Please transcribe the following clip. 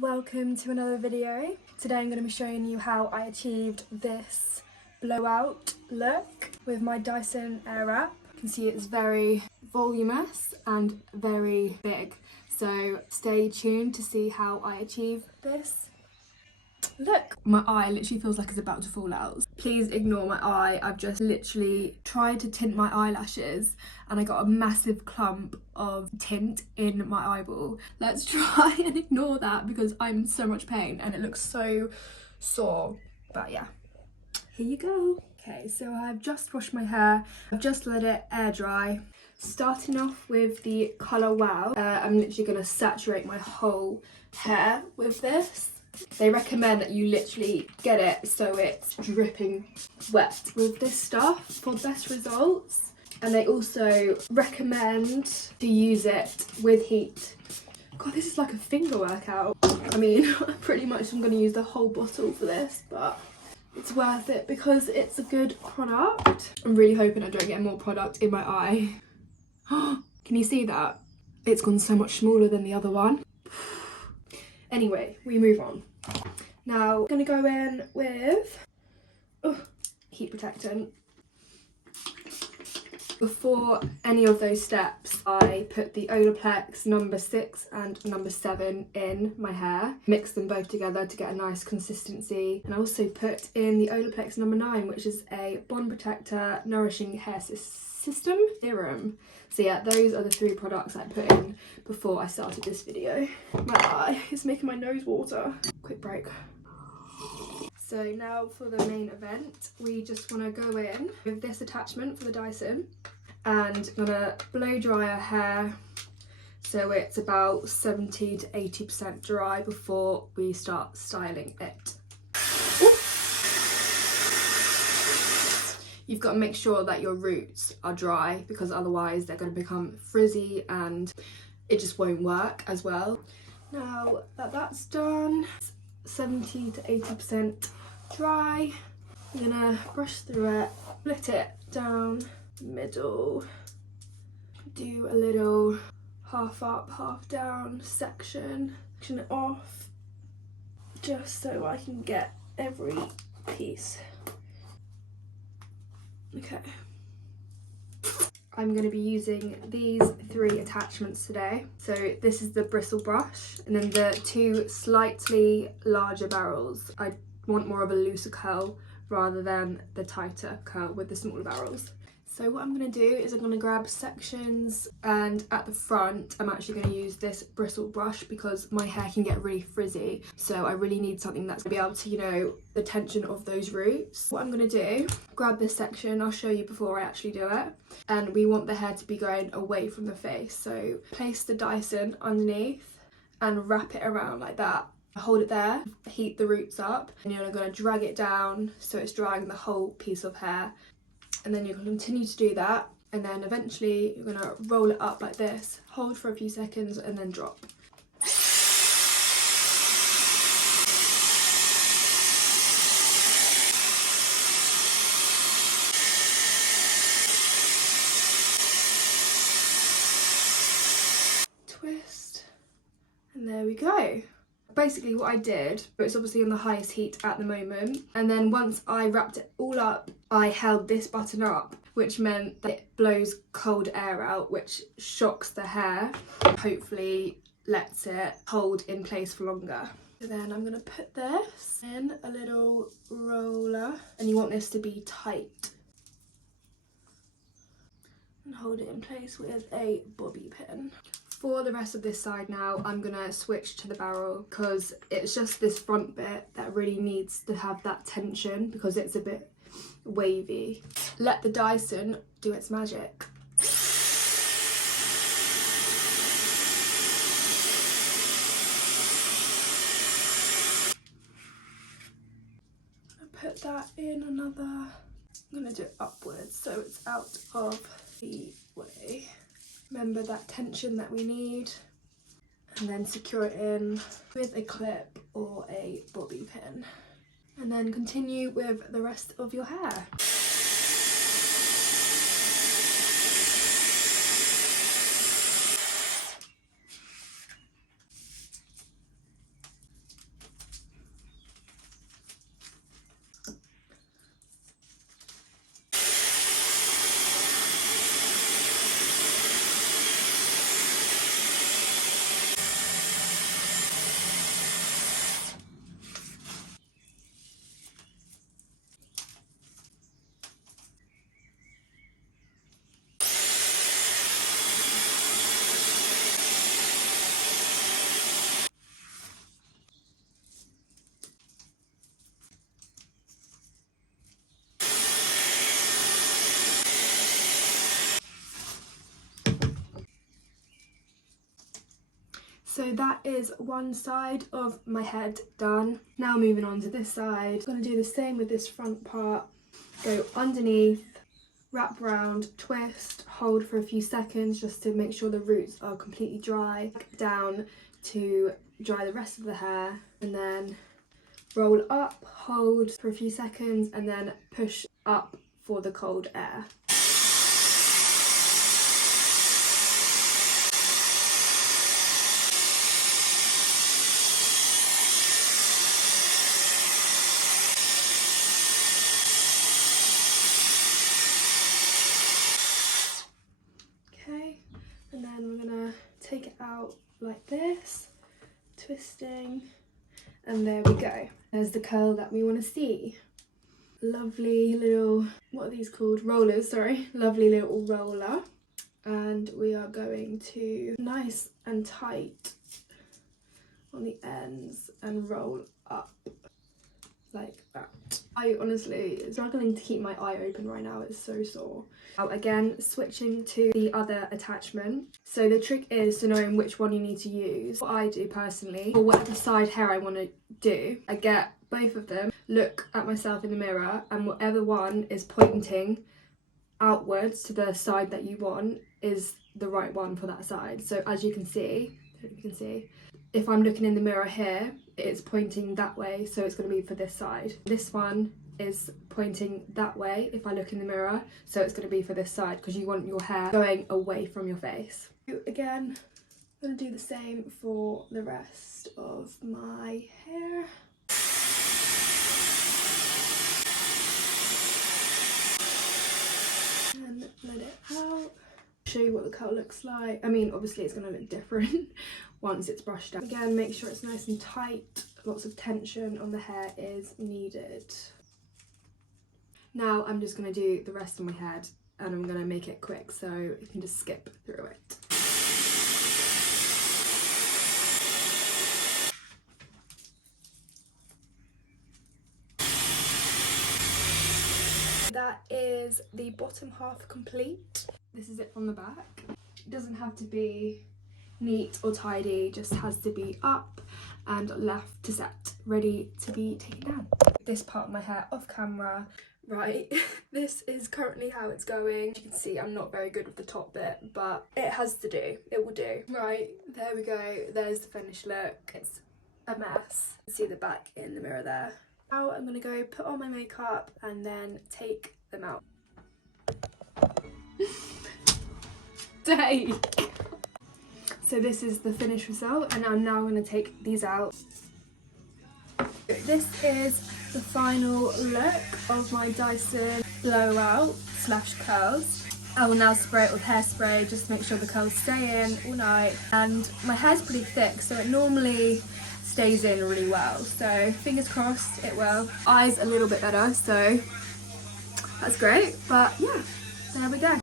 Welcome to another video. Today I'm going to be showing you how I achieved this blowout look with my Dyson Airwrap. You can see it's very voluminous and very big, so stay tuned to see how I achieve this look. My eye literally feels like it's about to fall out. Please ignore my eye. I've just literally tried to tint my eyelashes and I got a massive clump of tint in my eyeball. Let's try and ignore that because I'm in so much pain and it looks so sore. But yeah, here you go. Okay, so I've just washed my hair. I've just let it air dry. Starting off with the colour Wow. I'm literally going to saturate my whole hair with this. They recommend that you literally get it so it's dripping wet with this stuff for best results. And they also recommend to use it with heat. God, this is like a finger workout. I mean, pretty much I'm going to use the whole bottle for this, but it's worth it because it's a good product. I'm really hoping I don't get more product in my eye. Can you see that? It's gone so much smaller than the other one. Anyway, we move on. Now, I'm going to go in with heat protectant. Before any of those steps, I put the Olaplex number 6 and number 7 in my hair. Mix them both together to get a nice consistency. And I also put in the Olaplex number 9, which is a bond protector, nourishing hair system serum. So yeah, those are the 3 products I put in before I started this video. My eye is making my nose water. Quick break. So now for the main event, we just want to go in with this attachment for the Dyson and I'm gonna blow dry our hair so it's about 70 to 80% dry before we start styling it. You've got to make sure that your roots are dry because otherwise they're going to become frizzy and it just won't work as well. Now that that's done, 70 to 80% dry, I'm gonna brush through it, split it down the middle, do a little half up, half down section it off just so I can get every piece. Okay. I'm going to be using these 3 attachments today. So this is the bristle brush and then the 2 slightly larger barrels. I want more of a looser curl rather than the tighter curl with the smaller barrels. So what I'm going to do is I'm going to grab sections and at the front I'm actually going to use this bristle brush because my hair can get really frizzy, so I really need something that's going to be able to, you know, the tension of those roots. What I'm going to do, grab this section, I'll show you before I actually do it, and we want the hair to be going away from the face, so place the Dyson underneath and wrap it around like that. Hold it there, heat the roots up, and you're going to drag it down so it's drying the whole piece of hair. And then you're going to continue to do that, and then eventually you're going to roll it up like this, hold for a few seconds and then drop. Twist, and there we go. Basically what I did, it's obviously on the highest heat at the moment, and then once I wrapped it all up, I held this button up, which meant that it blows cold air out, which shocks the hair, hopefully lets it hold in place for longer. So then I'm going to put this in a little roller, and you want this to be tight. And hold it in place with a bobby pin. For the rest of this side now, I'm gonna switch to the barrel because it's just this front bit that really needs to have that tension because it's a bit wavy. Let the Dyson do its magic. I put that in another, I'm gonna do it upwards so it's out of the way. Remember that tension that we need, and then secure it in with a clip or a bobby pin, and then continue with the rest of your hair. that is one side of my head done. Now moving on to this side. I'm going to do the same with this front part. Go underneath, wrap round, twist, hold for a few seconds just to make sure the roots are completely dry. Down to dry the rest of the hair, and then roll up, hold for a few seconds, and then push up for the cold air. Okay, and then we're gonna take it out like this, twisting, and there we go. There's the curl that we want to see. Lovely little, what are these called? Rollers, sorry. Lovely little roller. And we are going to nice and tight on the ends and roll up like that. I honestly struggling to keep my eye open right now, it's so sore. Now again, switching to the other attachment. So the trick is to knowing which one you need to use. What I do personally, for whatever side hair I want to do, I get both of them, look at myself in the mirror, and whatever one is pointing outwards to the side that you want is the right one for that side. So as you can see, if I'm looking in the mirror here, it's pointing that way, so it's going to be for this side. This one is pointing that way if I look in the mirror, so it's going to be for this side because you want your hair going away from your face. Again, I'm going to do the same for the rest of my hair. And let it out. Show you what the curl looks like. I mean, obviously it's going to look different once it's brushed out. Again, make sure it's nice and tight. Lots of tension on the hair is needed. Now I'm just going to do the rest of my head, and I'm going to make it quick so you can just skip through it. That is the bottom half complete. This is it from the back. It doesn't have to be neat or tidy, just has to be up and left to set, ready to be taken down. This part of my hair off camera. Right, this is currently how it's going. As you can see, I'm not very good with the top bit, but it has to do, it will do. Right, there we go, there's the finished look. It's a mess. You can see the back in the mirror there. Now I'm gonna go put on my makeup and then take them out. Day. So this is the finished result, and I'm now going to take these out. This is the final look of my Dyson blowout / curls. I will now spray it with hairspray just to make sure the curls stay in all night. And my hair's pretty thick, so it normally stays in really well. So fingers crossed it will. Eyes a little bit better, so that's great. But yeah, there we go.